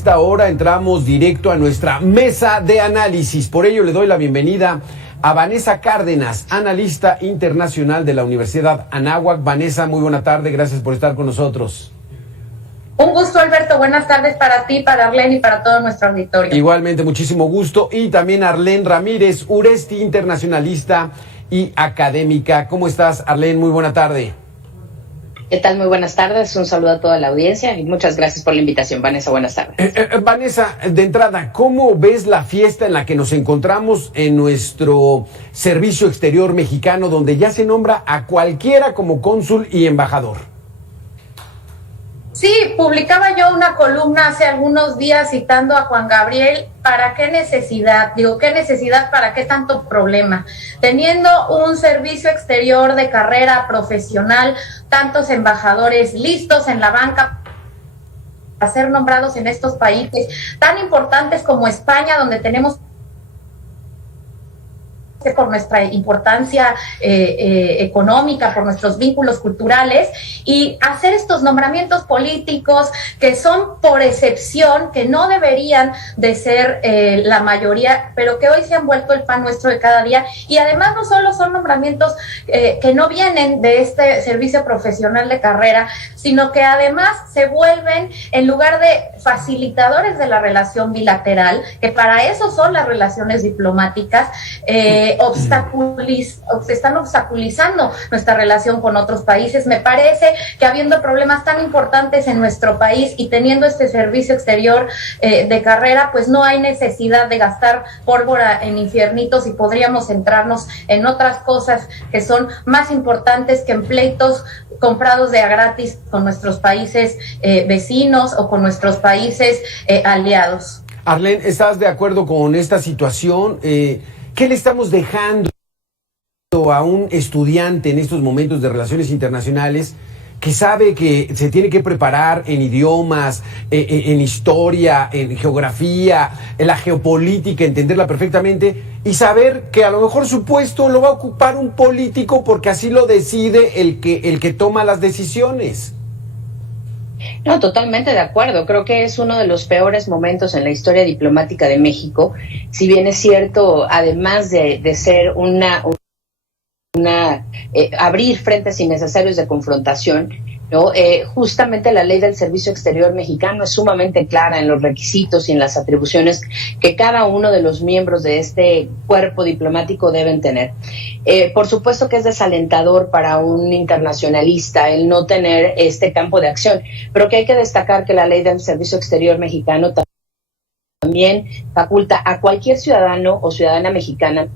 Esta hora entramos directo a nuestra mesa de análisis. Por ello le doy la bienvenida a Vanessa Cárdenas, analista internacional de la Universidad Anáhuac. Vanessa, muy buena tarde, gracias por estar con nosotros. Un gusto, Alberto. Buenas tardes para ti, para Arlene y para todo nuestro auditorio. Igualmente, muchísimo gusto. Y también Arlene Ramírez, Uresti, internacionalista y académica. ¿Cómo estás, Arlene? Muy buena tarde. ¿Qué tal? Muy buenas tardes, un saludo a toda la audiencia y muchas gracias por la invitación, Vanessa, buenas tardes. Vanessa, de entrada, ¿cómo ves la fiesta en la que nos encontramos en nuestro servicio exterior mexicano, donde ya se nombra a cualquiera como cónsul y embajador? Sí, publicaba yo una columna hace algunos días citando a Juan Gabriel. ¿Para qué necesidad? Digo, ¿qué necesidad? ¿Para qué tanto problema? Teniendo un servicio exterior de carrera profesional, tantos embajadores listos en la banca a ser nombrados en estos países tan importantes como España, donde tenemos por nuestra importancia económica, por nuestros vínculos culturales, y hacer estos nombramientos políticos que son por excepción, que no deberían de ser la mayoría, pero que hoy se han vuelto el pan nuestro de cada día. Y además no solo son nombramientos que no vienen de este servicio profesional de carrera, sino que además se vuelven, en lugar de facilitadores de la relación bilateral, que para eso son las relaciones diplomáticas, están obstaculizando nuestra relación con otros países. Me parece que habiendo problemas tan importantes en nuestro país y teniendo este servicio exterior de carrera, pues no hay necesidad de gastar pólvora en infiernitos y podríamos centrarnos en otras cosas que son más importantes que en pleitos comprados de a gratis con nuestros países vecinos o con nuestros países aliados. Arlene, ¿estás de acuerdo con esta situación? ¿Qué le estamos dejando a un estudiante en estos momentos de relaciones internacionales que sabe que se tiene que preparar en idiomas, en historia, en geografía, en la geopolítica, entenderla perfectamente, y saber que a lo mejor su puesto lo va a ocupar un político porque así lo decide el que toma las decisiones? No, totalmente de acuerdo. Creo que es uno de los peores momentos en la historia diplomática de México. Si bien es cierto, además de ser abrir frentes innecesarios de confrontación, ¿no? Justamente la ley del servicio exterior mexicano es sumamente clara en los requisitos y en las atribuciones que cada uno de los miembros de este cuerpo diplomático deben tener. Por supuesto que es desalentador para un internacionalista el no tener este campo de acción, pero que hay que destacar que la ley del servicio exterior mexicano también faculta a cualquier ciudadano o ciudadana mexicana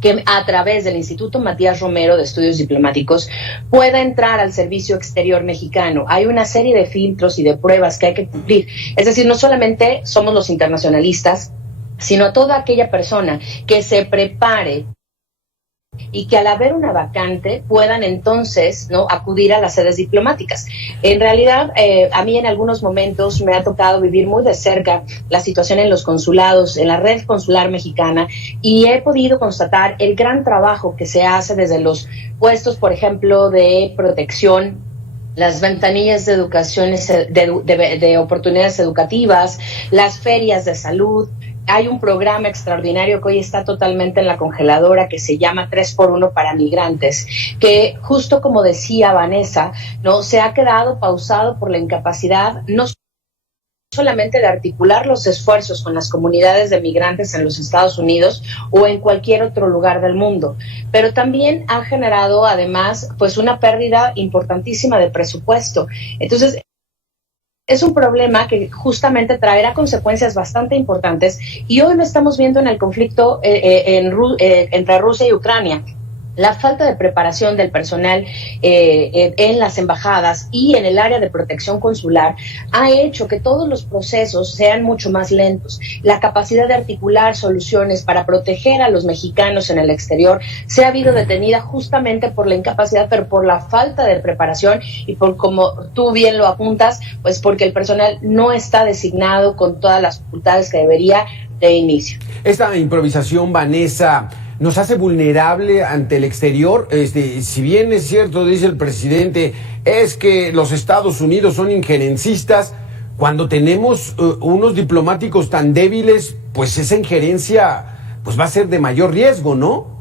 que a través del Instituto Matías Romero de Estudios Diplomáticos pueda entrar al servicio exterior mexicano. Hay una serie de filtros y de pruebas que hay que cumplir. Es decir, no solamente somos los internacionalistas, sino toda aquella persona que se prepare y que al haber una vacante puedan entonces, ¿no?, acudir a las sedes diplomáticas. En realidad, a mí en algunos momentos me ha tocado vivir muy de cerca la situación en los consulados, en la red consular mexicana, y he podido constatar el gran trabajo que se hace desde los puestos, por ejemplo, de protección, las ventanillas de educación, de oportunidades educativas, las ferias de salud. Hay un programa extraordinario que hoy está totalmente en la congeladora que se llama 3x1 para migrantes, que justo como decía Vanessa, no se ha quedado pausado por la incapacidad no solamente de articular los esfuerzos con las comunidades de migrantes en los Estados Unidos o en cualquier otro lugar del mundo, pero también ha generado además pues una pérdida importantísima de presupuesto. Entonces, es un problema que justamente traerá consecuencias bastante importantes y hoy lo estamos viendo en el conflicto entre Rusia y Ucrania. La falta de preparación del personal en las embajadas y en el área de protección consular ha hecho que todos los procesos sean mucho más lentos. La capacidad de articular soluciones para proteger a los mexicanos en el exterior se ha habido detenida justamente por la incapacidad, pero por la falta de preparación y por, como tú bien lo apuntas, pues porque el personal no está designado con todas las facultades que debería de inicio. Esta improvisación, Vanessa, nos hace vulnerable ante el exterior. Si bien es cierto, dice el presidente, es que los Estados Unidos son injerencistas, cuando tenemos unos diplomáticos tan débiles, pues esa injerencia pues va a ser de mayor riesgo, ¿no?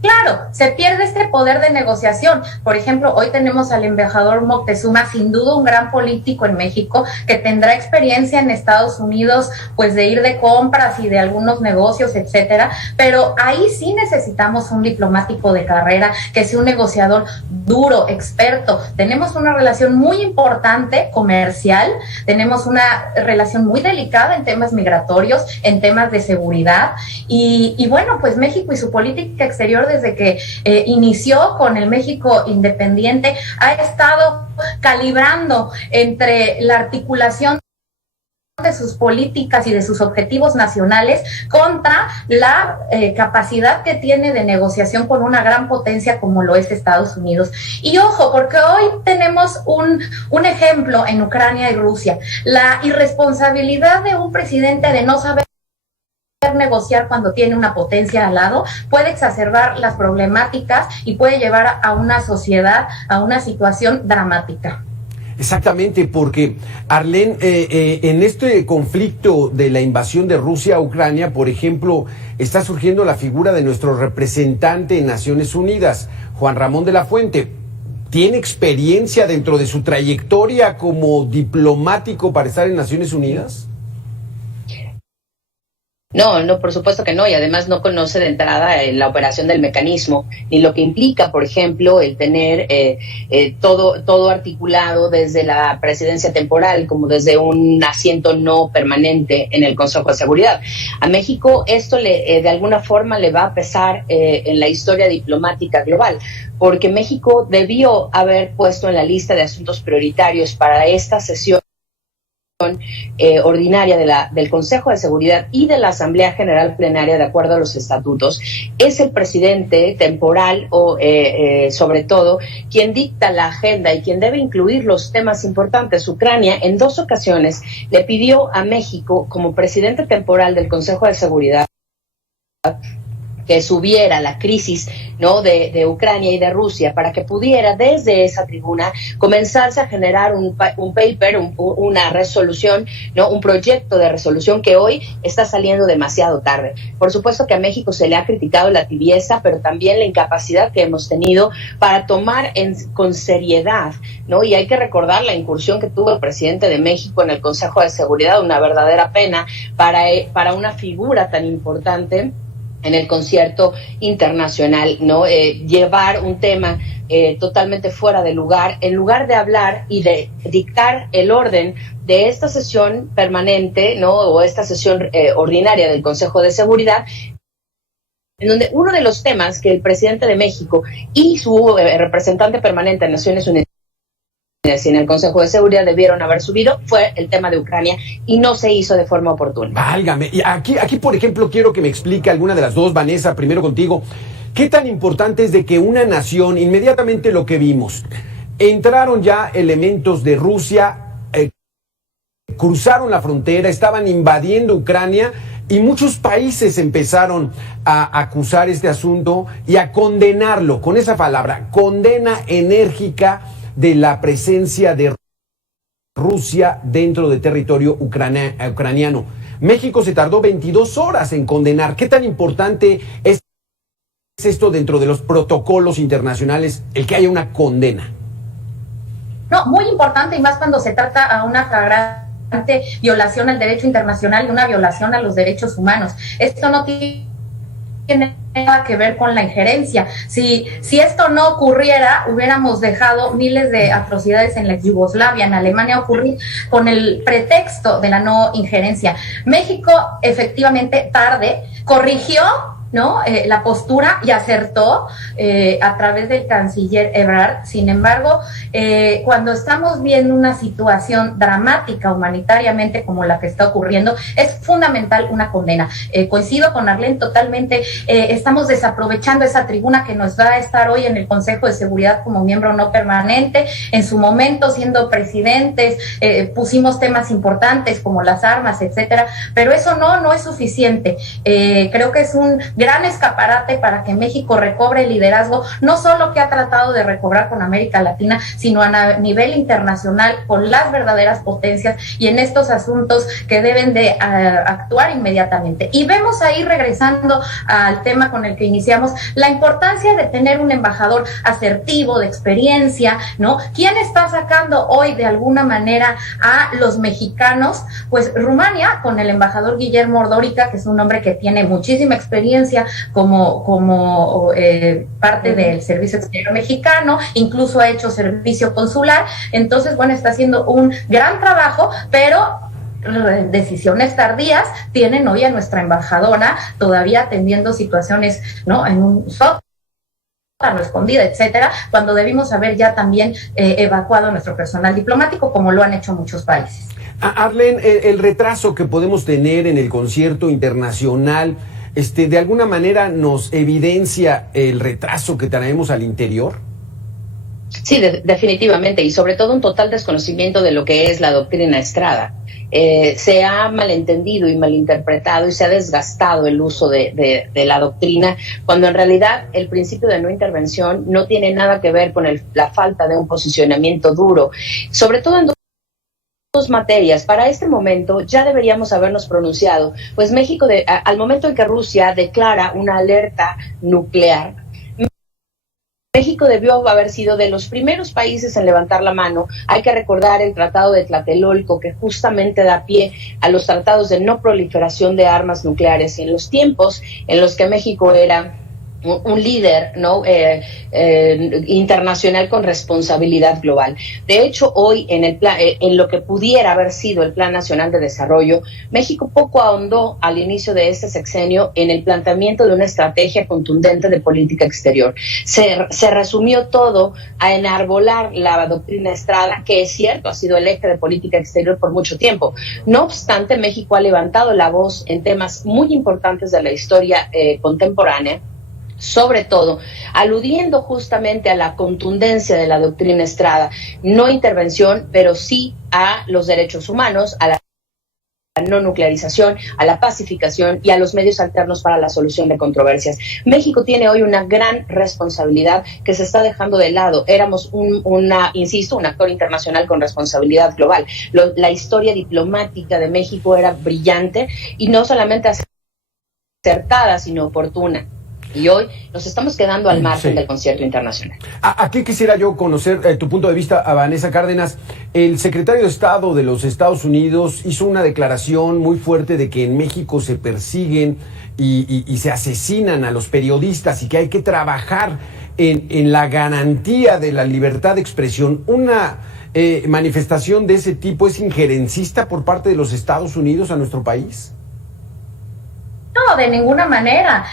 Claro, se pierde este poder de negociación. Por ejemplo, hoy tenemos al embajador Moctezuma, sin duda un gran político en México, que tendrá experiencia en Estados Unidos, pues de ir de compras y de algunos negocios, etcétera. Pero ahí sí necesitamos un diplomático de carrera, que sea un negociador duro, experto. Tenemos una relación muy importante comercial, tenemos una relación muy delicada en temas migratorios, en temas de seguridad. Y bueno, pues México y su política exterior desde que inició con el México independiente, ha estado calibrando entre la articulación de sus políticas y de sus objetivos nacionales contra la capacidad que tiene de negociación con una gran potencia como lo es Estados Unidos. Y ojo, porque hoy tenemos un ejemplo en Ucrania y Rusia, la irresponsabilidad de un presidente de no saber negociar cuando tiene una potencia al lado, puede exacerbar las problemáticas y puede llevar a una sociedad a una situación dramática. Exactamente, porque Arlene, en este conflicto de la invasión de Rusia a Ucrania, por ejemplo, está surgiendo la figura de nuestro representante en Naciones Unidas, Juan Ramón de la Fuente. ¿Tiene experiencia dentro de su trayectoria como diplomático para estar en Naciones Unidas? No, por supuesto que no, y además no conoce de entrada la operación del mecanismo, ni lo que implica, por ejemplo, el tener todo articulado desde la presidencia temporal, como desde un asiento no permanente en el Consejo de Seguridad. A México esto de alguna forma le va a pesar en la historia diplomática global, porque México debió haber puesto en la lista de asuntos prioritarios para esta sesión ordinaria del Consejo de Seguridad y de la Asamblea General Plenaria, de acuerdo a los estatutos, es el presidente temporal o sobre todo quien dicta la agenda y quien debe incluir los temas importantes. Ucrania en 2 ocasiones le pidió a México, como presidente temporal del Consejo de Seguridad, que subiera la crisis, ¿no?, de Ucrania y de Rusia, para que pudiera desde esa tribuna comenzarse a generar un paper, una resolución, ¿no?, un proyecto de resolución que hoy está saliendo demasiado tarde. Por supuesto que a México se le ha criticado la tibieza, pero también la incapacidad que hemos tenido para tomar con seriedad, ¿no? Y hay que recordar la incursión que tuvo el presidente de México en el Consejo de Seguridad, una verdadera pena para una figura tan importante en el concierto internacional, ¿no? Llevar un tema totalmente fuera de lugar, en lugar de hablar y de dictar el orden de esta sesión permanente, ¿no?, o esta sesión ordinaria del Consejo de Seguridad, en donde uno de los temas que el presidente de México y su representante permanente en Naciones Unidas en el Consejo de Seguridad debieron haber subido fue el tema de Ucrania, y no se hizo de forma oportuna. Válgame. Y aquí, por ejemplo, quiero que me explique alguna de las dos, Vanessa, primero contigo. ¿Qué tan importante es de que una nación, inmediatamente lo que vimos, entraron ya elementos de Rusia, cruzaron la frontera, estaban invadiendo Ucrania, y muchos países empezaron a acusar este asunto y a condenarlo, con esa palabra, condena enérgica de la presencia de Rusia dentro de territorio ucraniano. México se tardó 22 horas en condenar. ¿Qué tan importante es esto dentro de los protocolos internacionales, el que haya una condena? No, muy importante, y más cuando se trata a una flagrante violación al derecho internacional y una violación a los derechos humanos. Esto no tiene nada que ver con la injerencia. Si esto no ocurriera, hubiéramos dejado miles de atrocidades en la Yugoslavia, en Alemania, ocurrir con el pretexto de la no injerencia. México, efectivamente, tarde, corrigió, ¿no?, la postura y acertó a través del canciller Ebrard. Sin embargo, cuando estamos viendo una situación dramática humanitariamente como la que está ocurriendo, es fundamental una condena. Coincido con Arlene totalmente, estamos desaprovechando esa tribuna que nos va a estar hoy en el Consejo de Seguridad como miembro no permanente. En su momento, siendo presidentes, pusimos temas importantes como las armas, etcétera, pero eso no es suficiente. Creo que es un gran escaparate para que México recobre el liderazgo, no solo que ha tratado de recobrar con América Latina, sino a nivel internacional con las verdaderas potencias y en estos asuntos que deben de actuar inmediatamente. Y vemos ahí, regresando al tema con el que iniciamos, la importancia de tener un embajador asertivo, de experiencia, ¿no? ¿Quién está sacando hoy de alguna manera a los mexicanos? Pues Rumania, con el embajador Guillermo Ordórica, que es un hombre que tiene muchísima experiencia como parte del Servicio Exterior Mexicano, incluso ha hecho servicio consular. Entonces, bueno, está haciendo un gran trabajo, pero decisiones tardías tienen hoy a nuestra embajadora todavía atendiendo situaciones, ¿no?, en un sótano, escondida, etcétera, cuando debimos haber ya también evacuado a nuestro personal diplomático, como lo han hecho muchos países. Arlene, el retraso que podemos tener en el concierto internacional, de alguna manera nos evidencia el retraso que traemos al interior. Sí, definitivamente, y sobre todo un total desconocimiento de lo que es la doctrina Estrada. Se ha malentendido y malinterpretado y se ha desgastado el uso de la doctrina, cuando en realidad el principio de no intervención no tiene nada que ver con la falta de un posicionamiento duro, sobre todo en dos materias. Para este momento ya deberíamos habernos pronunciado, pues México, al momento en que Rusia declara una alerta nuclear, México debió haber sido de los primeros países en levantar la mano. Hay que recordar el Tratado de Tlatelolco, que justamente da pie a los tratados de no proliferación de armas nucleares. Y en los tiempos en los que México era un líder, ¿no?, internacional con responsabilidad global. De hecho, hoy en lo que pudiera haber sido el Plan Nacional de Desarrollo, México poco ahondó al inicio de este sexenio en el planteamiento de una estrategia contundente de política exterior. Se resumió todo a enarbolar la doctrina Estrada, que es cierto, ha sido el eje de política exterior por mucho tiempo. No obstante, México ha levantado la voz en temas muy importantes de la historia contemporánea, sobre todo aludiendo justamente a la contundencia de la doctrina Estrada, no intervención, pero sí a los derechos humanos, a la no nuclearización, a la pacificación y a los medios alternos para la solución de controversias. México tiene hoy una gran responsabilidad que se está dejando de lado. Éramos un actor internacional con responsabilidad global. La historia diplomática de México era brillante y no solamente acertada, sino oportuna. Y hoy nos estamos quedando al margen del concierto internacional. Aquí quisiera yo conocer tu punto de vista, a Vanessa Cárdenas. El secretario de Estado de los Estados Unidos hizo una declaración muy fuerte de que en México se persiguen y se asesinan a los periodistas y que hay que trabajar en la garantía de la libertad de expresión. ¿Una manifestación de ese tipo es injerencista por parte de los Estados Unidos a nuestro país? No, de ninguna manera.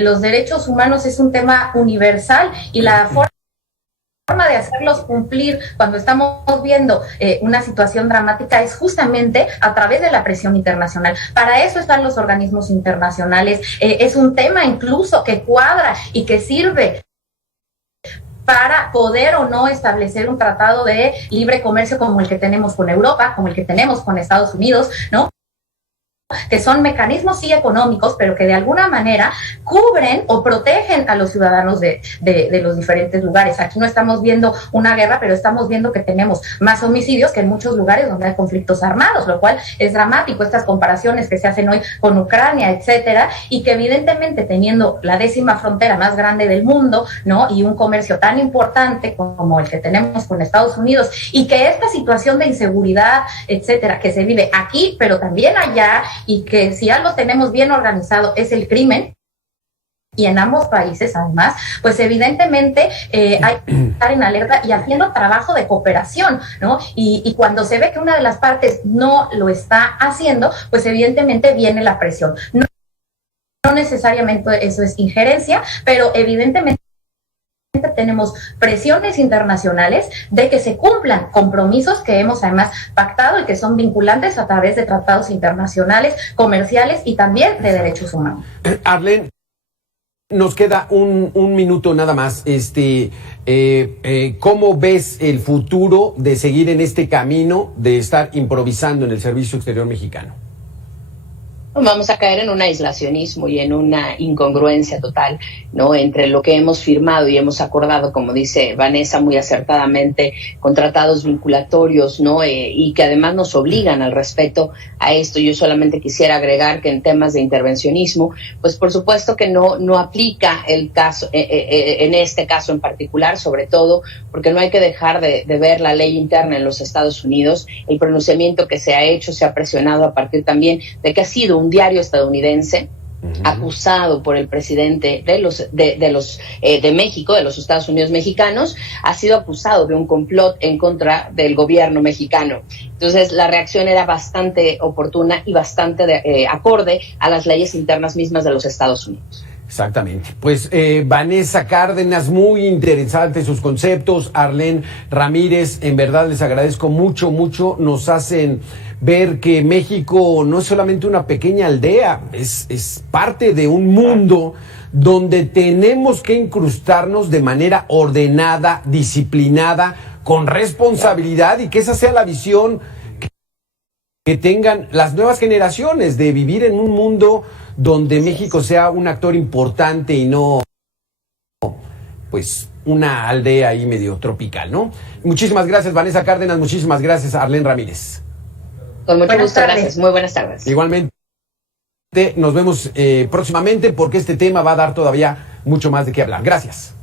Los derechos humanos es un tema universal y la forma de hacerlos cumplir cuando estamos viendo una situación dramática es justamente a través de la presión internacional. Para eso están los organismos internacionales. Es un tema incluso que cuadra y que sirve para poder o no establecer un tratado de libre comercio como el que tenemos con Europa, como el que tenemos con Estados Unidos, ¿no?, que son mecanismos sí económicos, pero que de alguna manera cubren o protegen a los ciudadanos de los diferentes lugares. Aquí no estamos viendo una guerra, pero estamos viendo que tenemos más homicidios que en muchos lugares donde hay conflictos armados, lo cual es dramático, estas comparaciones que se hacen hoy con Ucrania, etcétera, y que evidentemente teniendo la 10ª frontera más grande del mundo, ¿no?, y un comercio tan importante como el que tenemos con Estados Unidos, y que esta situación de inseguridad, etcétera, que se vive aquí, pero también allá, y que si algo tenemos bien organizado es el crimen, y en ambos países además, pues evidentemente hay que estar en alerta y haciendo trabajo de cooperación, ¿no? Y cuando se ve que una de las partes no lo está haciendo, pues evidentemente viene la presión. No necesariamente eso es injerencia, pero evidentemente tenemos presiones internacionales de que se cumplan compromisos que hemos además pactado y que son vinculantes a través de tratados internacionales, comerciales y también de derechos humanos. Arlene, nos queda un minuto nada más. ¿Cómo ves el futuro de seguir en este camino de estar improvisando en el Servicio Exterior Mexicano? vamos a caer en un aislacionismo y en una incongruencia total, ¿no? Entre lo que hemos firmado y hemos acordado, como dice Vanessa muy acertadamente, con tratados vinculatorios, ¿no? Y que además nos obligan al respeto a esto. Yo solamente quisiera agregar que en temas de intervencionismo, pues por supuesto que no aplica el caso, en este caso en particular, sobre todo porque no hay que dejar de ver la ley interna en los Estados Unidos. El pronunciamiento que se ha hecho se ha presionado a partir también de que ha sido un diario estadounidense acusado por el presidente de México, de los Estados Unidos mexicanos, ha sido acusado de un complot en contra del gobierno mexicano. Entonces, la reacción era bastante oportuna y bastante acorde a las leyes internas mismas de los Estados Unidos. Exactamente. Pues Vanessa Cárdenas, muy interesantes sus conceptos. Arlene Ramírez, en verdad les agradezco mucho, mucho. Nos hacen ver que México no es solamente una pequeña aldea, es parte de un mundo donde tenemos que incrustarnos de manera ordenada, disciplinada, con responsabilidad, y que esa sea la visión que tengan las nuevas generaciones, de vivir en un mundo donde México sea un actor importante y no, pues, una aldea ahí medio tropical, ¿no? Muchísimas gracias, Vanessa Cárdenas. Muchísimas gracias, Arlene Ramírez. Con mucho gusto, gracias. Muy buenas tardes. Igualmente, nos vemos próximamente, porque este tema va a dar todavía mucho más de qué hablar. Gracias.